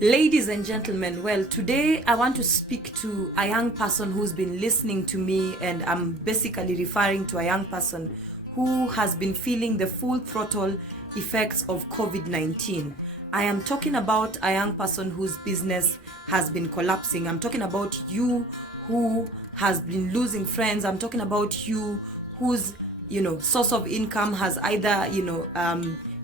Ladies and gentlemen, well, today I want to speak to a young person who's been listening to me, and I'm basically referring to a young person who has been feeling the full throttle effects of COVID-19. I am talking about a young person whose business has been collapsing. I'm talking about you who has been losing friends. I'm talking about you whose, source of income has either,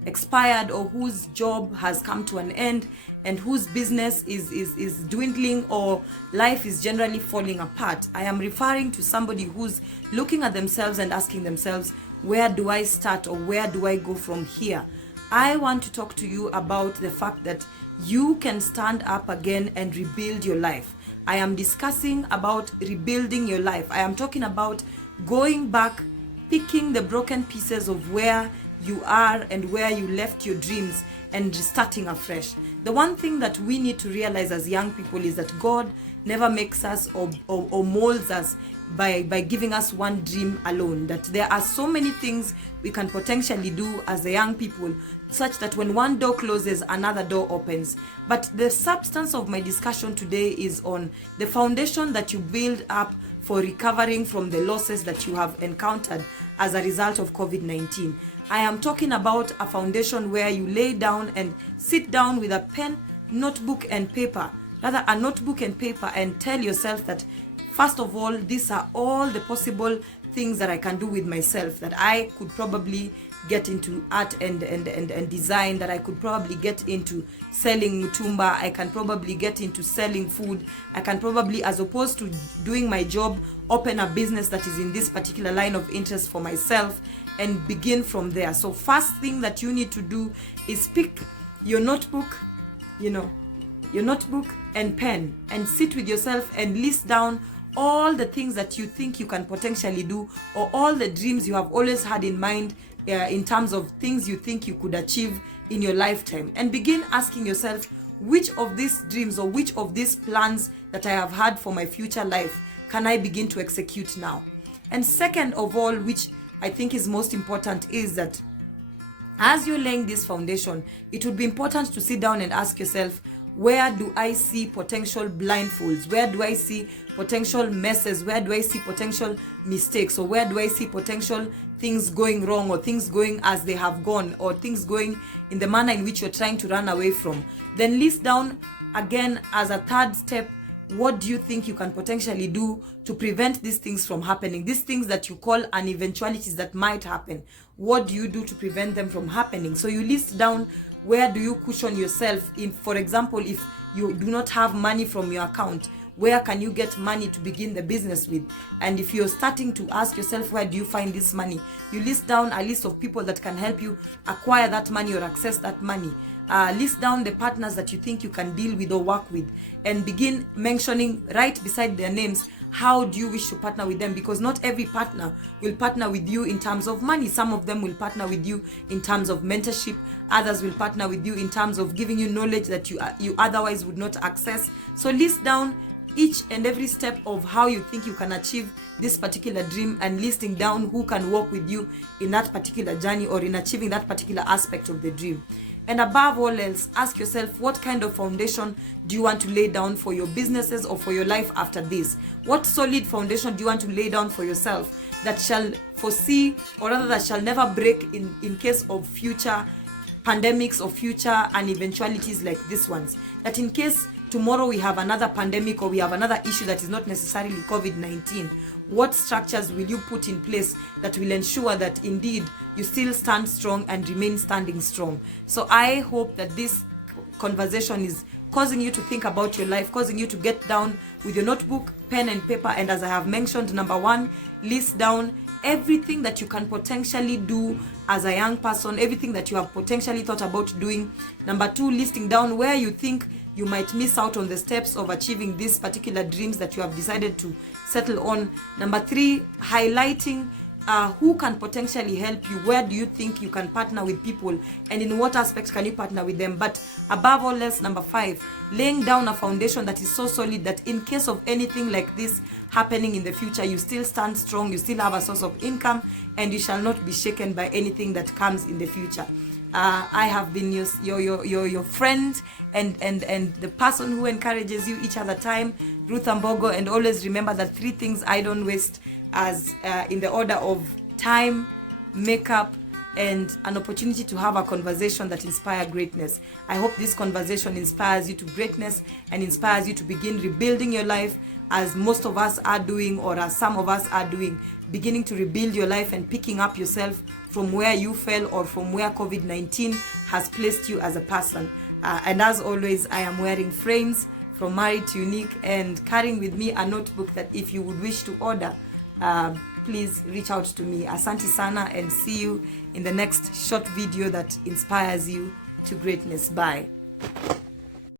expired, or whose job has come to an end, and whose business is dwindling, or life is generally falling apart. I am referring to somebody who's looking at themselves and asking themselves, where do I start, or where do I go from here? I want to talk to you about the fact that you can stand up again and rebuild your life. I am discussing about rebuilding your life. I am talking about going back, picking the broken pieces of where you are and where you left your dreams, and starting afresh. The one thing that we need to realize as young people is that God never makes us or molds us by giving us one dream alone. That there are so many things we can potentially do as a young people, such that when one door closes, another door opens. But the substance of my discussion today is on the foundation that you build up for recovering from the losses that you have encountered as a result of COVID-19. I am talking about a foundation where you lay down and sit down with a pen, notebook and paper, rather a notebook and paper, and tell yourself that, first of all, these are all the possible things that I can do with myself, that I could probably get into art and design, that I could probably get into selling mutumba, I can probably get into selling food, I can probably, as opposed to doing my job, open a business that is in this particular line of interest for myself and begin from there. So first thing that you need to do is pick your notebook, your notebook and pen, and sit with yourself and list down all the things that you think you can potentially do, or all the dreams you have always had in mind, in terms of things you think you could achieve in your lifetime, and begin asking yourself, which of these dreams or which of these plans that I have had for my future life can I begin to execute now? And second of all, which I think is most important, is that as you're laying this foundation, it would be important to sit down and ask yourself, where do I see potential blindfolds? Where do I see potential messes? Where do I see potential mistakes? Or where do I see potential things going wrong, or things going as they have gone, or things going in the manner in which you're trying to run away from? Then list down again, as a third step, what do you think you can potentially do to prevent these things from happening? These things that you call an eventualities that might happen. What do you do to prevent them from happening? So you list down, where do you cushion yourself in? For example, if you do not have money from your account, where can you get money to begin the business with? And if you're starting to ask yourself, where do you find this money? You list down a list of people that can help you acquire that money or access that money. List down the partners that you think you can deal with or work with, and begin mentioning right beside their names, how do you wish to partner with them? Because not every partner will partner with you in terms of money. Some of them will partner with you in terms of mentorship. Others will partner with you in terms of giving you knowledge that you otherwise would not access. So list down each and every step of how you think you can achieve this particular dream, and listing down who can work with you in that particular journey or in achieving that particular aspect of the dream. And above all else, ask yourself, what kind of foundation do you want to lay down for your businesses or for your life after this? What solid foundation do you want to lay down for yourself that shall foresee, or rather that shall never break in case of future pandemics or future and eventualities like these ones? That in case tomorrow we have another pandemic, or we have another issue that is not necessarily COVID-19, what structures will you put in place that will ensure that indeed you still stand strong and remain standing strong? So I hope that this conversation is causing you to think about your life, causing you to get down with your notebook, pen and paper, and as I have mentioned, number one, list down everything that you can potentially do as a young person, everything that you have potentially thought about doing. Number two, listing down where you think you might miss out on the steps of achieving these particular dreams that you have decided to settle on. Number three, highlighting who can potentially help you. Where do you think you can partner with people, and in what aspects can you partner with them? But above all else, number five, laying down a foundation that is so solid that in case of anything like this happening in the future, you still stand strong, you still have a source of income, and you shall not be shaken by anything that comes in the future. I have been your friend and the person who encourages you each other time, Ruth Ambogo. And always remember that 3 things I don't waste, as in the order of time, makeup, and an opportunity to have a conversation that inspires greatness. I hope this conversation inspires you to greatness and inspires you to begin rebuilding your life, as most of us are doing, or as some of us are doing, beginning to rebuild your life and picking up yourself from where you fell or from where COVID-19 has placed you as a person. And as always, I am wearing frames from Married to Unique and carrying with me a notebook that if you would wish to order, please reach out to me. Asante sana, and see you in the next short video that inspires you to greatness. Bye.